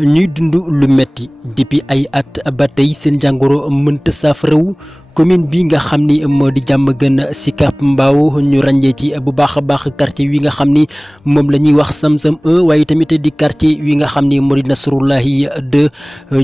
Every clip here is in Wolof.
ñuy dund lu metti depuis ay at ba tey seen jàngoro mënta saafarawu commune bi nga xam ni moo di Diamaguène Sicap Mbao ñu ràññee ci bu baax a baax quartier wi nga xam ni moom la ñuy wax Samsam 1 waaye tamit di quartier wi nga xam ni moo di Nasrullahi 2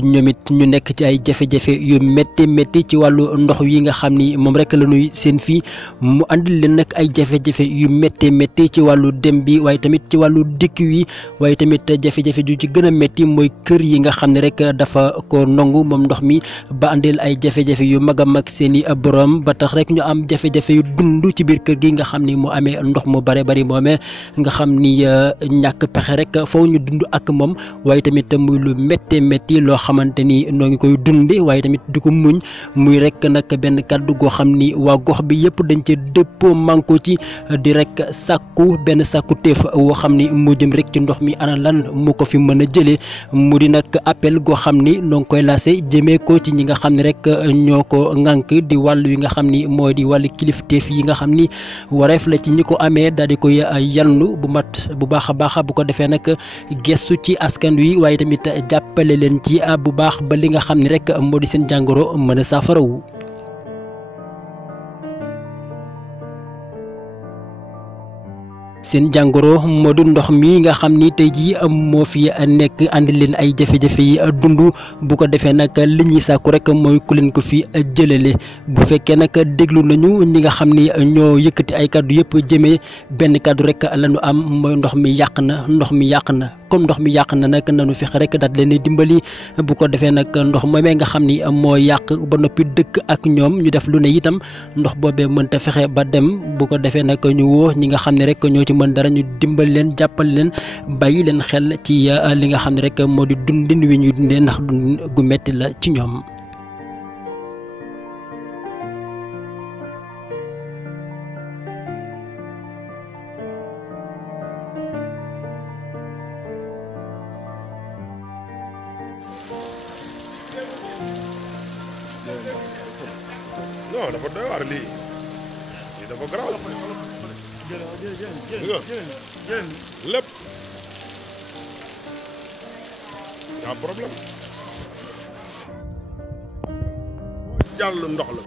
ñoom it ñu nekk ci ay jafe-jafe yu métti ci wàllu ndox wi nga xam ni moom rek la ñuy seen fii mu andil leen nag ay jafe-jafe yu métti ci wàllu dem bi waaye tamit ci wàllu dikk wi waaye tamit jafe-jafe ju ci gën a métti mooy kër yi nga xam ne rek dafa ko nangu moom ndox mi ba andil ay jafe-jafe yu mag a mag seeni borom ba tax rek ñu am jafe-jafe yu dund ci biir kër gi nga xam ni mu amee ndox mu bare bari moomee nga xam ni ñàkk pexe rek foofu ñu dund ak moom waaye tamit muy lu métti loo xamante ni noo ngi koy dunde waaye tamit di ko muñ muy rek nag benn kàddu goo xam ni waa gox bi yëpp dañ ca dëppoo manko ci di rek sàkku benn sàkku téef woo xam ni mu jëm rek ci ndox mi ana lan mu ko fi mën a jëlee mu di nag appel goo xam ni noo ngi koy lancé jëmee ko ci ñi nga xam ne rek ñoo ko ŋànk di wàll wi nga xam ni mooy di wàllu kilifteef yi nga xam ni wareef la ci ñi ko amee daal di koy yannu bu mat bu baax a baax bu ko defee nag gestu ci askan wi waaye tamit jàppale leen ci bu baax ba li nga xam ni rek moo di seen jàngoro mën a saafarawu. seen jàngoro moo di ndox mi nga xam ni tey jii moo fi nekk andi leen ay jafe-jafe yi dund bu ko defee nag li ñuy sàkku rek mooy ku leen ko fi jëlale bu fekkee nag déglu nañu ñi nga xam ni ñoo yëkkati ay kàddu yëpp jëmee benn kàddu rek la ñu am mooy ndox mi yàq na comme ndox mi yàq na nag nanu fexe rek daal leen dimbali bu ko defee nag ndox moomee nga xam ni moo yàq ba noppi dëkk ak ñoom ñu def lu ne itam ndox boobee mënta fexe ba dem bu ko defee nag ñu woo ñi nga xam ne rek ñoo ci mën dara ñu dimbali leen jàppale leen bàyyi leen xel ci li nga xam ne rek moo di dundin wi ñuy dundee ndax dund gu metti la ci ñoom. non dafa doy waar lii dafa garaaw lépp yaa problème jàll ndox la.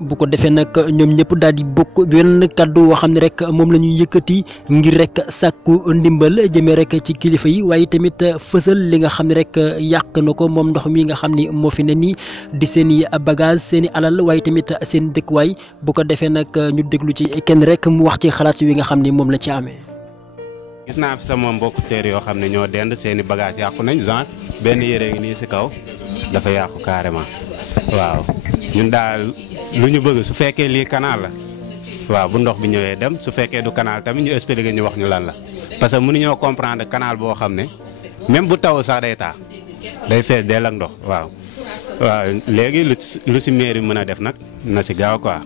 bu ko defee nag ñoom ñëpp daal di bokk benn kàddu woo xam ne rek moom la ñuy yëkkati ngir rek sàkku ndimbal jëmee rek ci kilifa yi waaye tamit fësal li nga xam ne rek yàq na ko moom ndox mi nga xam ni moo fi ne nii di seen i bagage seen i alal waaye tamit seen dëkkuwaay bu ko defee nag ñu déglu ci kenn rek mu wax ci xalaat wi nga xam ni moom la ci amee. gis naa fi sama mbokk teer yoo xam ne ñoo dend seen i bagage yàqu nañ genre benn yére ngi nii si kaw dafa yàqu carrément waaw ñun daal lu ñu bëgg su fekkee lii canal la waaw bu ndox bi ñëwee dem su fekkee du canal tamit ñu expliqué ñu wax ñu lan la parce que mënuñoo comprendre canal boo xam ne même bu taw sax day taa day fees dell ak ndox waaw léegi lu si mairie mën a def nag na si gaaw quoi.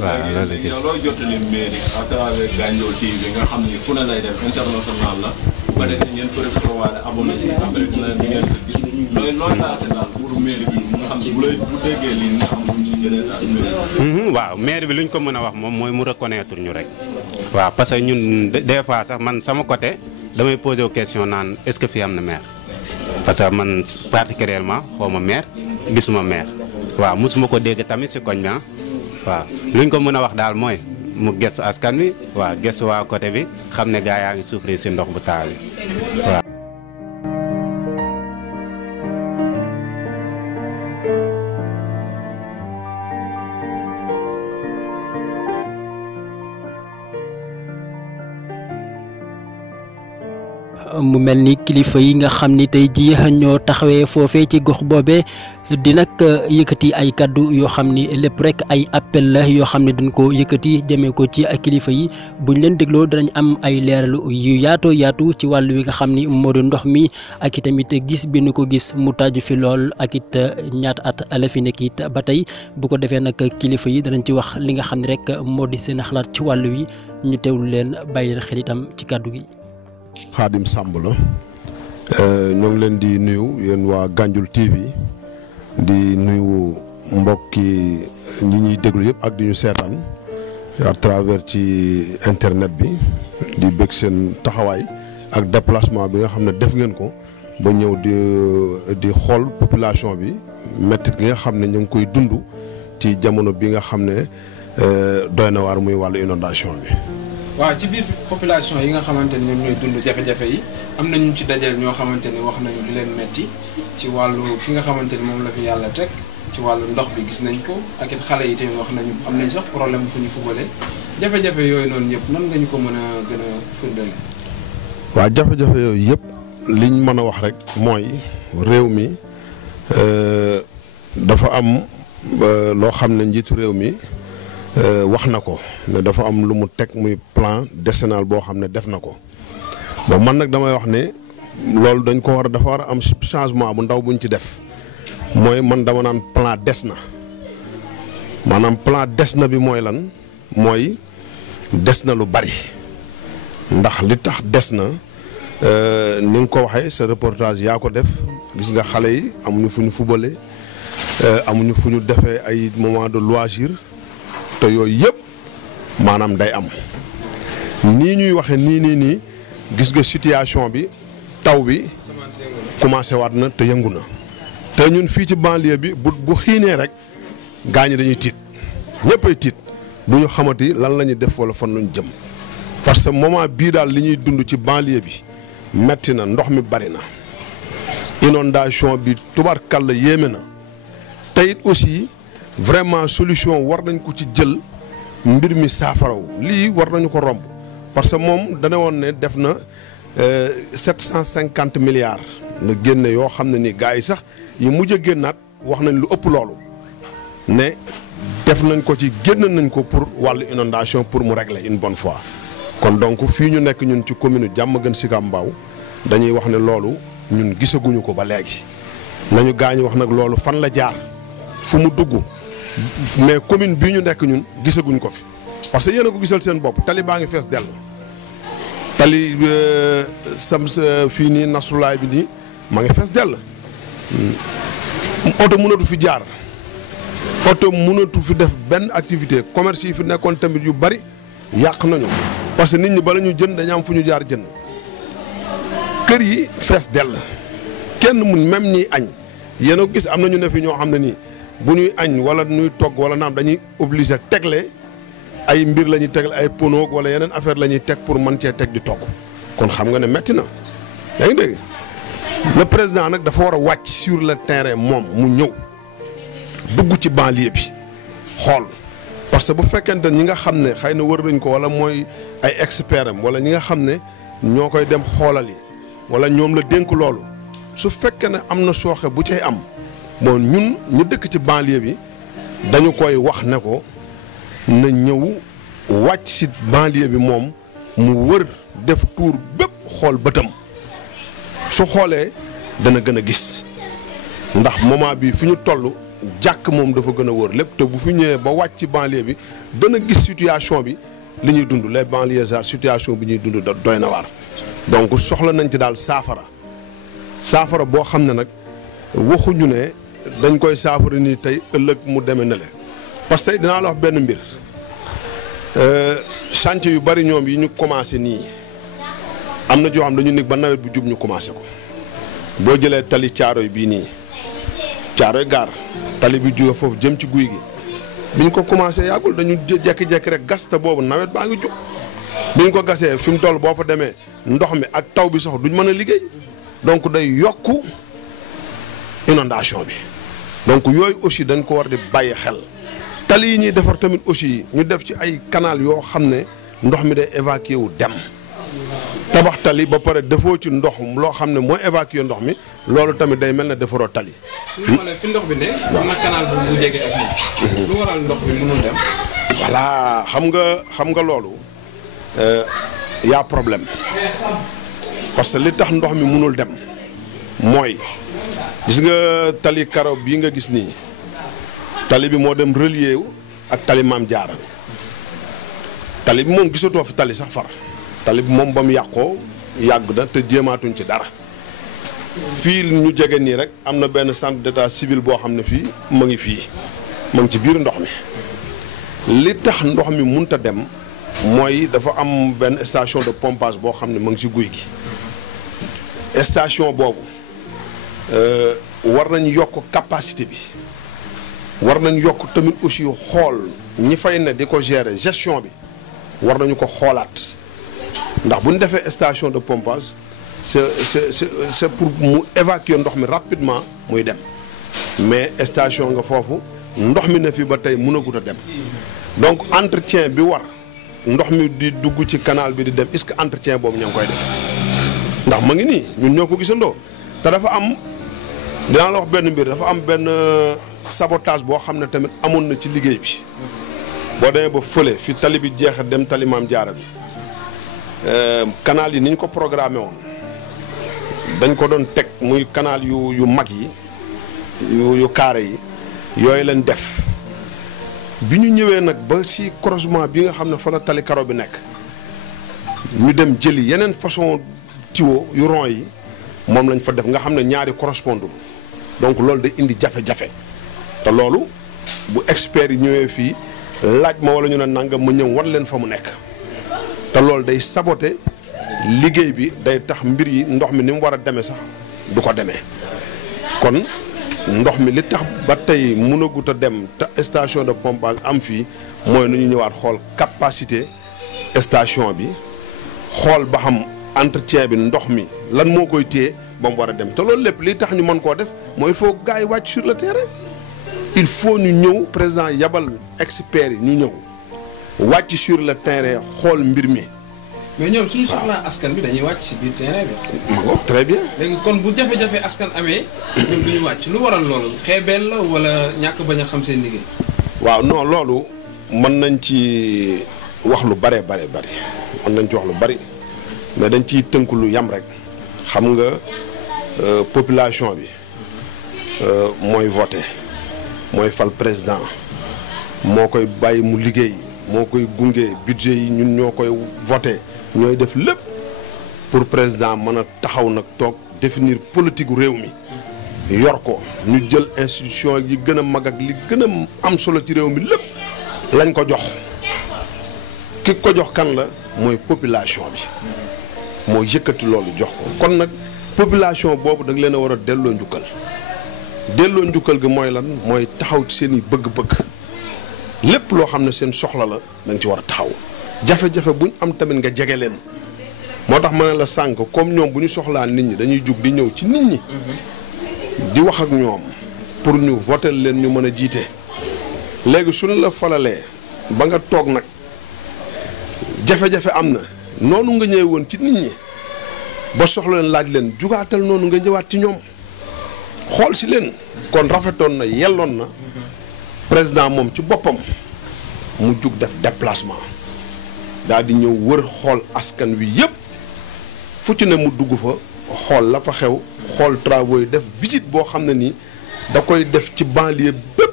waaw loolu la ci yow looy jottali mairie à travers Gandiol TV bi nga xam ni fu ne lay def international la bu ko defee ngeen profité waale abonné si après dina di ngeen ko gis looy lancé daal pour mairie bi nga xam ne bu déggee lii nga xam ne ci gën a mairie. waaw mairie bi luñ ko mën a wax moom mooy mu reconnaître ñu rek waaw parce que ñun des fois sax man sama côté damay posé question naan est-ce que fii am na maire parce que man particulièrement xaw ma maire gisuma maire waaw mosuma ko dégg tamit si koñ bi waaw luñ ko mën a wax daal mooy mu gëstu askan wi waaw gëstu waa côté bi xam ne gaa yaa ngi souffrir si ndox bu taal bi waaw. mu mel ni kilifa yi nga xam ni tey jii ñoo taxawee foofee ci gox boobee di nag yëkkati ay kaddu yoo xam ni lépp rek ay appel la yoo xam ne duñ ko yëkkati jëmee ko ci kilifa yi buñ leen dégloo danañ am ay leeralu yu yaatu ci wàll wi nga xam ni moo di ndox mi ak itamit gis bi nu ko gis mu taaju fi lool ak it ñaata at la fi nekk it ba tey bu ko defee nag kilifa yi danañ ci wax li nga xam ne rek moo di seen xalaat ci wàll wi ñu teewlu leen bàyyi leen xel itam ci kaddu gi. Khadim Samb la ñoo ngi leen di nuyu yéen waa Gandiol TV di nuyu mbokki ñi ñuy déglu yëpp ak di ñu seetaan à travers ci internet bi di bëgg seen taxawaay ak déplacement bi nga xam ne def ngeen ko ba ñëw di xool population bi mettit gi nga xam ne ñu ngi koy dund ci jamono bi nga xam ne doy na waar muy wàllu inondation bi. waaw ci biir population yi nga xamante ni ñoom ñooy dund jafe-jafe yi am na ñu ci dajeel ñoo xamante ni wax nañu li leen metti ci wàllu ki nga xamante ni moom la fi yàlla teg ci wàllu ndox bi gis nañ ko ak it xale yi tamit wax nañu am nañ sax problème fu ñu fubale jafe-jafe yooyu noonu yëpp nan nga ñu ko mën a gën a firndale. waaw jafe-jafe yooyu yëpp liñ mën a wax rek mooy réew mi dafa am loo xam ne njiitu réew mi wax na ko ne dafa am lu mu teg muy plan décennal boo xam ne def na ko bon man nag damay wax ne loolu dañ ko war a dafa war a am changement bu ndaw buñ ci def mooy man dama naan plan des na maanaam plan des na bi mooy lan mooy des na lu bari ndax li tax des na ni nga ko waxee sa reportage yaa ko def gis nga xale yi amuñu fu ñu fubale amuñu fu ñu defee ay moment de loisir te yooyu yëpp maanaam day am nii ñuy waxe nii gis nga situation bi taw bi commencé waat na te yëngu na te ñun fii ci banlieue bi bu xiinee rek gaañ ñi dañuy tiit ñëppay tiit du ñu xamati lan la ñuy def wala fan lañu jëm parce que moment bii daal li ñuy dund ci banlieue bi metti na ndox mi bari na inondation bi tubarkalla yéeme na te it aussi vraiment solution war nañ ko ci jël mbir mi saafaraw lii war nañu ko romb parce que moom dana woon ne def na 750 milliards la génne yoo xam ne ni gars yi sax yi mujj a génnaat wax nañ lu ëpp loolu ne def nañ ko ci génn nañ ko pour wàllu inondation pour mu régler une bonne fois kon donc fii ñu nekk ñun ci commune Diamaguène Sicap Mbao dañuy wax ne loolu ñun gisaguñu ko ba léegi nañu gaañu wax nag loolu fan la jaar fu mu dugg mais commune bii ñu nekk ñun gisaguñ ko fi parce que yéen a ko gisal seen bopp tali baa ngi fees dell tali sam fii nii Nasrulaay bi nii maa ngi fees dell oto mënatu fi jaar oto mënatu fi def benn activité commerce yi fi nekkoon tamit yu bari yàq nañu parce que nit ñi bala ñu jënd dañu am fu ñu jaar jënd kër yi fees dell kenn mun même ñiy añ yéen a ko gis am na ñu ne fi ñoo xam ne nii bu ñuy añ wala ñuy togg wala naam dañuy obligé tegle ay mbir la ñuy tegle ay pono wala yeneen affaire la ñuy teg pour mën cee teg di togg kon xam nga ne metti na yaa ngi dégg le président nag dafa war a wàcc sur le terrain moom mu ñëw dugg ci banlieue bi xool parce que bu fekkente ñi nga xam ne xëy na wër nañ ko wala mooy ay expert am wala ñi nga xam ne ñoo koy dem xoolal yi wala ñoom la dénk loolu su fekkee ne am na sooxe bu cay am bon ñun ñu dëkk ci banlieue bi dañu koy wax ne ko na ñëw wàcc ci banlieue bi moom mu wër def tour bépp xool bëtam su xoolee dana gën a gis ndax moment bi fi ñu toll jàkk moom dafa gën a wër lépp te bu fi ñëwee ba wàcc ci banlieue bi dana gis situation bi li ñuy dund les banlieusards situation bi ñuy dund da doy na waar donc soxla nañ ci daal saafara boo xam ne nag waxuñu ne dañ koy saafara ni tey ëllëg mu demee na le parce que tey dinaa la wax benn mbir chantier yu bari ñoom yi ñu commencé nii am na joo xam dañu nekk ba nawet bu jub ñu commencé ko boo jëlee tali Caaroy bii nii Caaroy gaar tali bi jóge foofu jëm ci guy gi biñ ko commencé yàggul dañu jekki-jekki rek gas te boobu nawet baa ngi jub biñ ko gasee fi mu toll boo fa demee ndox mi ak taw bi sax duñ mën a liggéey donc day yokku inondation bi donc yooyu aussi dañ ko war di bàyyi xel tali yi ñuy defar tamit aussi ñu def ci ay canal yoo xam ne ndox mi day évacuer wu dem tabax tali ba pare defoo ci ndox loo xam ne mooy évacuer ndox mi loolu tamit day mel ne defaroo tali. suñu xoolee fi ndox bi ne. am na canal bu jege ak moom. lu waral ndox bi mënul dem. voilà xam nga loolu y'a problème parce que li tax ndox mi mënul dem mooy gis nga tali karo bii nga gis nii tali bi moo dem relier wu ak tali Maam Jaara tali bi moom gisatoo fi tali sax far tali bi moom ba mu yàqoo yàgg na te jéemaatuñ ci dara fii ñu jege nii rek am na benn centre d'état civil boo xam ne fii ma ngi fii ma ngi ci biir ndox mi li tax ndox mi munta dem mooy dafa am benn station de pompage boo xam ne ma ngi ci guy gi station boobu war nañ yokk capacité bi war nañ yokk tamit aussi xool ñi fay ne di ko gérer gestion bi war nañu ko xoolaat ndax bu ñu defee station de pompage c'est pour mu évacuer ndox mi rapidement muy dem mais station nga foofu ndox mi ne fi ba tey mënagut a dem donc entretien bi war ndox mi di dugg ci canal bi di dem est-ce que entretien boobu ñoo ngi koy def ndax ma ngi nii ñun ñoo ko gisandoo te dafa am dinaa la wax benn mbir dafa am benn sabotage boo xam ne tamit amoon na ci liggéey bi boo demee ba fële fi tali bi jeex dem tali Maam Jaara bi canal yi ni ñu ko programmé woon dañ ko doon teg muy canal yu mag yi yu carré yi yooyu leen def bi ñu ñëwee nag ba si croisement bi nga xam ne fa la tali karo bi nekk ñu dem jëli yeneen façon tuyau yu rond yi moom lañ fa def nga xam ne ñaari correspondul donc loolu day indi jafe-jafe te loolu bu experts yi ñëwee fii laaj ma wala ñu ne nangam ma ñëw wan leen fa mu nekk te loolu day saboter liggéey bi day tax mbir yi ndox mi ni mu war a demee sax du ko demee kon ndox mi li tax ba tey mënagut a dem te station de pompage am fii mooy nu ñu ñëwaat xool capacité station bi xool ba xam entretien bi ndox mi lan moo koy téye ba mu war a dem te loolu lépp li tax ñu mën koo def mooy il faut gars yi wàcc sur le terrain il faut ñu ñëw président yabal experts yi ñu ñëw wàcc sur le terrain xool mbir mi. mais ñoom suñu soxlaa askan bi dañuy wàcc ci biir terrain bi. ma ko très bien. léegi kon bu jafe-jafe askan amee ñoom du ñu wàcc lu waral loolu xeebeel la wala ñàkk bañ a xam seen liggéey. waaw non loolu mën nañ ci wax lu bare bari mën nañ ci wax lu bari mais dañ ciy tënk lu yam rek xam nga population bi mooy voté mooy fal président moo koy bàyyi mu liggéey moo koy gunge budget yi ñun ñoo koy voté ñooy def lépp pour président mën a taxaw nag toog définir politique réew mi yor ko ñu jël institution yi gën a mag ak li gën a am solo ci réew mi lépp lañ ko jox ki ko jox kan la mooy population bi moo yëkkati loolu jox ko kon nag population boobu da nga leen a war a delloo njukkal gi mooy lan mooy taxaw ci seen i bëgg-bëgg lépp loo xam ne seen soxla la da nga ci war a taxaw jafe-jafe bu ñu am tamit nga jege leen moo tax ma ne la sànq comme ñoom bu ñu soxlaa nit ñi dañuy jug di ñëw ci nit ñi di wax ak ñoom pour ñu voter leen ñu mën a jiite léegi suñu la falalee ba nga toog nag jafe-jafe am na noonu nga ñëwee woon ci nit ñi ba soxla leen laaj leen jugaatal noonu nga ñëwaat ci ñoom xool si leen kon rafetoon na yelloon na président moom ci boppam mu jug def déplacement daal di ñëw wër xool askan wi yëpp fu ci ne mu dugg fa xool la fa xew xool travaux yi def visite boo xam ne nii da koy def ci banlieue bépp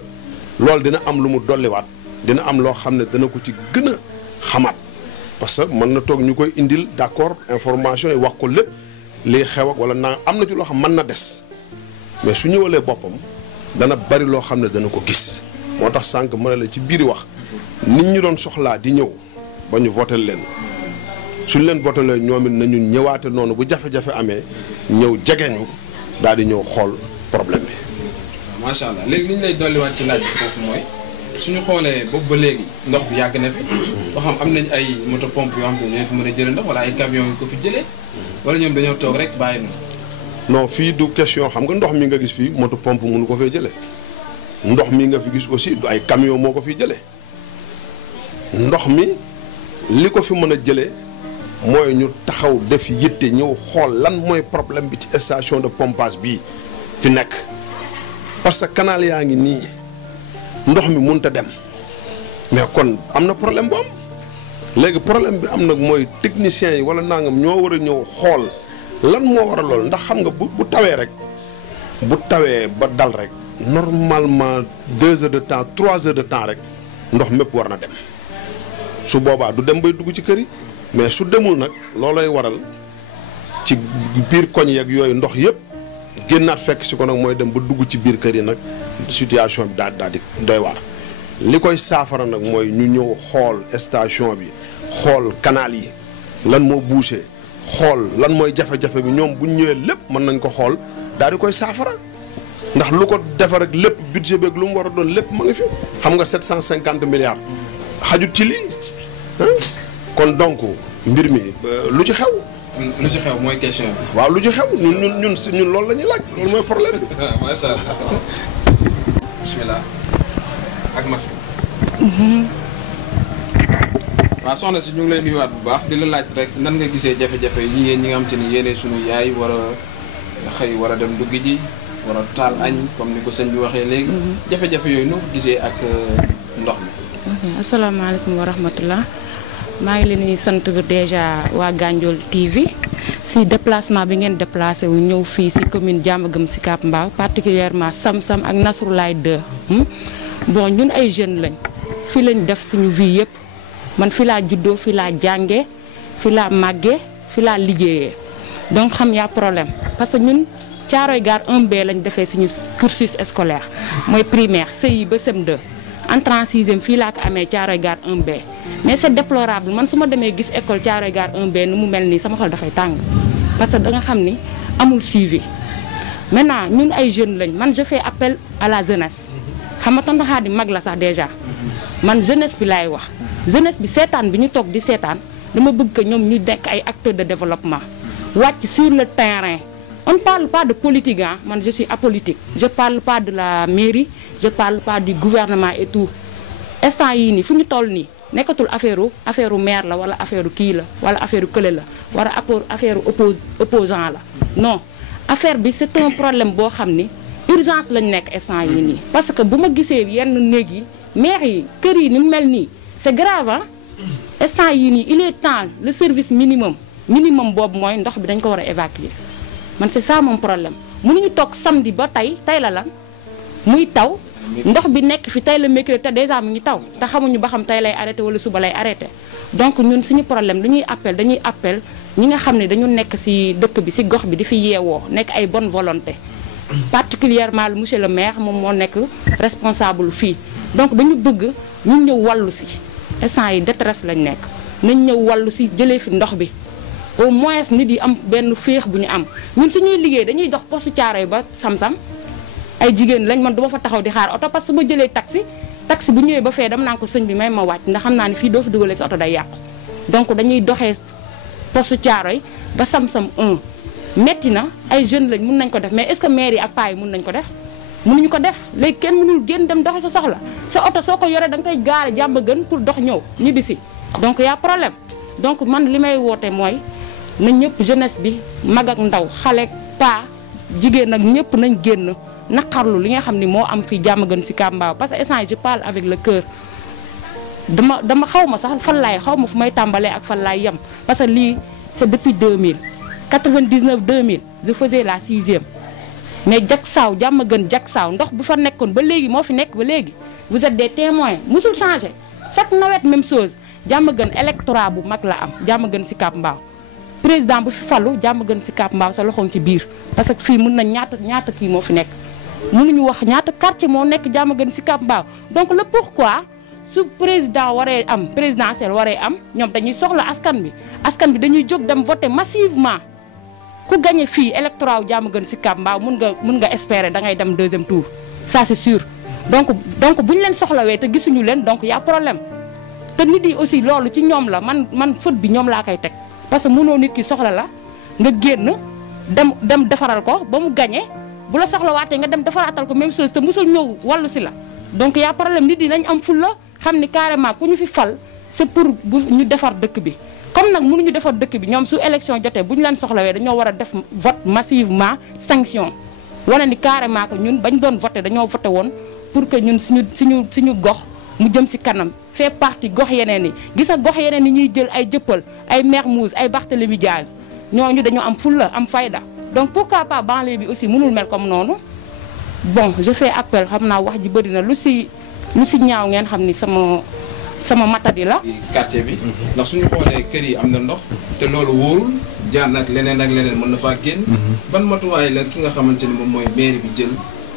loolu dina am lu mu dolliwaat dina am loo xam ne dana ko ci gën a xamaat parce que mën na toog ñu koy indil d'accord information yi wax ko lépp liy xew ak wala naa am na ci loo xam mën na des mais su ñëwalee boppam dana bari loo xam ne dana ko gis moo tax sànq mën na la ci biiri wax nit ñi doon soxlaa di ñëw ba ñu voté leen suñ leen voté leen ñoom it nañu ñëwaate noonu bu jafe-jafe amee ñëw jegeñu daal di ñëw xool problème bi. macha allah léegi li ñu lay dolliwaat ci laaj bi foofu mooy suñu xoolee boobu ba léegi ndox bi yàgg na fi ba xam am nañ ay moto pompe yoo xam te ne ñoo fi mën a jëlee ndox wala ay camions yu ko fi jëlee wala ñoom dañoo toog rek bàyyi na. non fii du question xam nga ndox mi nga gis fii moto pompe mënu ko fee jëlee ndox mi nga fi gis aussi du ay camion moo ko fi jëlee ndox mi li ko fi mën a jëlee mooy ñu taxaw def yitte ñëw xool lan mooy problème bi ci station de pompage bii fi nekk parce que canal yaa ngi nii ndox mi mënut a dem mais kon am na problème bu am léegi problème bi am nag mooy techniciens yi wala nangam ñoo war a ñëw xool lan moo war a lool ndax xam nga bu tawee rek bu tawee ba dal rek normalement 2 heures de temps 3 heures de temps rek ndox mépp war na dem su boobaa du dem bay dugg ci kër yi mais su demul nag loolay waral ci biir koñ yeeg yooyu ndox yëpp génnaat fekk si ko nag mooy dem ba dugg ci biir kër yi nag situation bi daal di doy waar. li koy saafara nag mooy ñu ñëw xool station bi xool canal yi lan moo bouché xool lan mooy jafe-jafe bi ñoom bu ñu ñëwee lépp mën nañ ko xool daal di koy saafara ndax lu ko defar ak lépp budget beeg lu mu war a doon lépp ma ngi fi xam nga 750 milliards xajut ci lii kon donc mbir mi lu ci xew. lu ci xew mooy question bi. waaw lu ci xew ñun loolu la ñuy laaj loolu mooy problème bi. macha allah. bismillah ak masque. waaw soxna si ñu ngi lay nuyuwaat bu baax di la laaj rek nan nga gisee jafe-jafe yi yéen ñi nga xam te ni yéene suñu yaay war a xëy war a dem dugg ji war a taal añ comme ni ko sëñ bi waxee léegi. jafe-jafe yooyu nu gisee ak ndox mi. ok asalaamaaleykum wa rahmatullah maa ngi leen di sant déjà waa Gandiol TV si déplacement bi ngeen déplacé wu ñëw fii si commune Diamaguène Sicap Mbao particulièrement Sam-Sam ak Nasroulaye 2 bon ñun ay jeunes lañ fii lañ def suñu vie yëpp man fi laa juddoo fi laa jàngee fi laa màggee fi laa liggéeyee donc xam yaa problème parce que ñun Thiaroye Gare 1B lañ defee suñu cursus scolaire mooy primaire CI ba CM2 entrée en sixième fii laa ko amee Thiaroye Gare 1B mais c'est déplorable man su ma demee gis école Thiaroye Gare 1B nu mu mel nii sama xol dafay tàng parce que da nga xam ni amul suivi maintenant ñun ay jeunes lañ man je fais appel à la jeunesse xam nga tonton Khady mag la sax déjà man jeunesse bi laay wax jeunesse bi seetaan bi ñu toog di seetaan dama bëgg que ñoom ñu nekk ay acteurs de développement wàcc sur le terrain. On ne parle pas de politique, hein. Man je suis apolitique. Je ne parle pas de la mairie, je ne parle pas du gouvernement et tout. Instant yii nii fu ñu toll nii nekkatul affaire maire la wala affaire kii la wala affaire kële la wala affaire opposant la non affaire bi c'est un problème boo xam ni urgence lañ nekk instant yii nii. parce que bu ma gisee yenn néeg yi maire yi kër yi ni mu mel nii c'est grave ah instant yii nii il est temps le service minimum boobu mooy ndox bi dañ ko war a évacuer. man c'est ça mon problème mënuñu toog samedi ba tey la lan muy taw ndox bi nekk fi tey la mercredi te déjà mu ngi taw te xamuñu ba xam tey lay arrêté wala suba lay arrêté donc ñun suñu problème dañuy appel ñi nga xam ne dañu nekk ci dëkk bi ci gox bi di fi yeewoo nekk ay bonne volonté particulièrement le monsieur le maire moom moo nekk responsable fii donc dañu bëgg ñu ñëw wàllu ci instant yi détresse lañ nekk nañ ñëw wàllu ci jëlee fi ndox bi au moins nit yi am benn féex bu ñu am ñun suñuy liggéey dañuy dox poste Thiaroye ba Sam-Sam ay jigéen lañ man duma fa taxaw di xaar oto parce que ma jëlee taxi bu ñëwee ba fee dama naan ko sëñ bi may ma wàcc ndax xam naa ni fii doo fi dugalee sa oto day yàqu donc dañuy doxee poste Thiaroye ba Sam-Sam 1 metti na ay jeunes lañ mun nañ ko def mais est-ce que maire yi ak paa yi mun nañ ko def mënuñu ko def léegi kenn mënul génn dem doxee sa soxla sa oto soo ko yoree da nga koy gaare Diamaguène pour dox ñëw ñibbisi donc y a problème donc man li may woote mooy na ñëpp jeunesse bi mag ak ndaw xale paa jigéen ak ñëpp nañ génn naqarlu li nga xam ni moo am fii Diamaguène Sicap Mbao parce que instant je parle avec le cœur dama xaw ma sax fan laay xaw ma fu may tàmbalee ak fan laay yem parce que lii c'est depuis 2000 99 2000 je faisais la 6e mais Diacksao Diamaguène Diacksao ndox bu fa nekkoon ba léegi moo fi nekk ba léegi vous êtes des témoins musul changé chaque nawet même chose Diamaguène électorat bu mag la am Diamaguène Sicap Mbao président bu fi fallu Diamaguène Sicap Mbao sa loxoom ci biir parce que fii mën na ñaata kii moo fi nekk mënuñu wax ñaata quartier moo nekk Diamaguène Sicap Mbao donc le pourquoi su président waree am présidentiel waree am ñoom dañuy soxla askan bi dañuy jóg dem voter massivement ku gagné fii électorat wu Diamaguène Sicap Mbao mun nga espérer da ngay dem deuxième tour ça c'est sûr donc bu ñu leen soxlawee te gisuñu leen donc y a problème te nit yi aussi loolu ci ñoom la man faute bi ñoom laa koy teg parce que mënoo nit ki soxla la nga génn dem defaral ko ba mu gagné bu la soxlawaatee nga dem defaraatal ko même chose te musul ñëw wàllu si la donc y a problème nit yi nañ am fulla xam ni carrément ku ñu fi fal c'est pour bu ñu defar dëkk bi comme nag mënuñu defar dëkk bi ñoom su élection jotee bu ñu leen soxlawee dañoo war a def vote massivement sanction wane ni carrément que ñun bañ doon voté dañoo voté woon pour que ñun suñu gox mu jëm si kanam fait partie gox yeneen yi gis nga gox yeneen yi ñuy jël ay jëppal ay Mermoz ay Barthélémy Diaz ñooñu dañoo am fulla am fayda donc pourquoi pas banlieue bi aussi mënul mel comme noonu bon je fais appel xam naa wax ji bëri na lu si ñaaw ngeen xam ni sama matadi la. quartier bi ndax suñu xoolee kër yi am na ndox te loolu wóorul jaar nag leneen ak leneen mën na faa génn ban matuwaay la ki nga xamante ni moom mooy mairie bi jël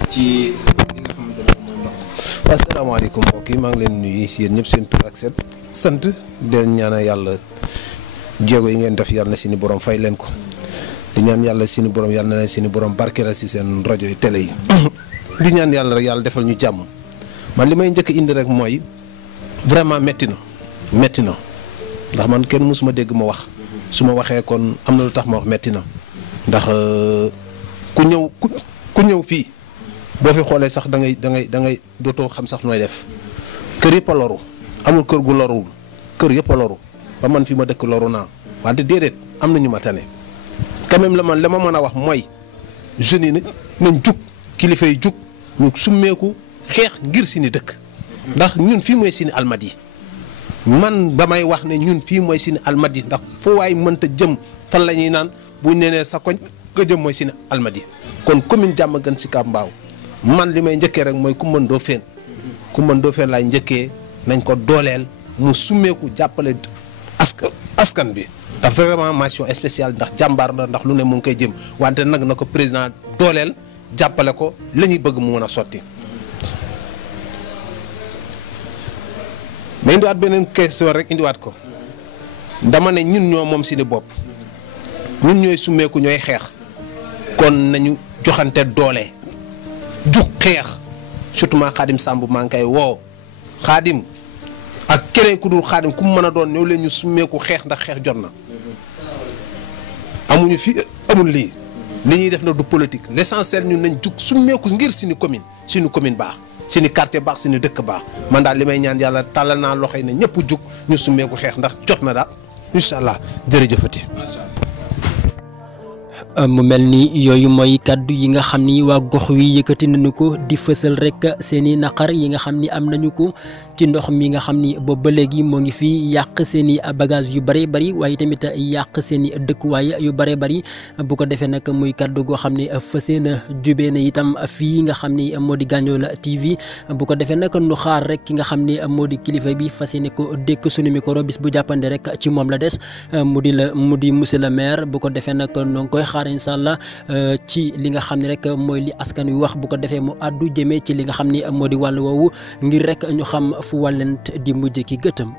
ci li nga xamante ni moom mooy ndox. waaw asalaamaaleykum mbokk yi maa ngi leen nuyu yéen ñëpp seen tur ak seen sant den ñaanal yàlla jéego yi ngeen def yàlla na si ni borom fay leen ko di ñaan yàlla seeni borom yàlla na leen seeni borom barkeelal si seen rajo yi télé yi di ñaan yàlla rek yàlla defal ñu jàmm man li may njëkk indi rek mooy vraiment metti na ndax man kenn mësuma dégg ma wax su ma waxee kon am na lu tax ma wax metti na ndax ku ñëw fii boo fi xoolee sax da ngay dootoo xam sax nooy def kër yëpp a loru amul kër gu loruwul kër yëpp a loru ba man fi ma dëkk loru naa wante déedéet am na ñu ma tane quand même la ma mën a wax mooy jeunes yi nañ jug kilifa yi jug ñu summeeku xeex ngir si ni dëkk ndax ñun fii mooy Sine Almadies man ba may wax ne ñun fii mooy Sine Almadies ndax foo waay mënta jëm fan la ñuy naan buñ nee sa koñ nga jëm mooy Sine Almadies kon commune Diamaguène Sicap Mbao man li may njëkkee rek mooy Coumba Ndoffène laay njëkkee nañ ko dooleel mu summeeku jàppale askan bi ndax vraiment mention spéciale ndax jàmbaar la ndax lu ne mu ngi koy jëm wante nag na ko président dooleel jàppale ko la ñuy bëgg mu mën a sotti. mais indiwaat beneen question rek indiwaat ko dama ne ñun ñoo moom si ni bopp ñun ñooy summeeku ñooy xeex kon nañu joxante doole jug xeex surtout maa Xaadim Samb maa ngi koy woo Xaadim ak keneen ku dul Xaadim ku mu mën a doon ñëw leen ñu summeeku xeex ndax xeex jot na amuñu fi amul lii li ñuy def na du politique l'essentiel ñun nañ jug summeeku ngir suñu commune baax suñu quartier baax suñu dëkk baax man daal li may ñaan yàlla tàllal naa loxo yi ne ñëpp jug ñu summeeku xeex ndax jot na daal incha allah jërëjëfati. mu mel ni yooyu mooy kàddu yi nga xam ni waa gox wi yëkkati nañu ko di fësal rek seeni naqar yi nga xam ni am nañu ko ci ndox mi nga xam ni boobu ba léegi moo ngi fi yàq seeni bagage yu bëree bëri waaye tamit yàq seeni dëkkuwaay yu bëree bëri bu ko defee nag muy kàddu goo xam ne fësee na jubee na itam fii nga xam ni moo di Gandiol TV bu ko defee nag nu xaar rek ki nga xam ni moo di kilifa bi fas yéene ko dékk suñu micro bis bu jàppande rek ci moom la des mu di monsieur le maire bu ko defee nag noo ngi koy xaar incha allah ci li nga xam ne rek mooy li askan wi wax bu ko defee mu àddu jëmee ci li nga xam ni moo di wàll woowu ngir rek ñu xam fu wàllent di mujj ki gëtëm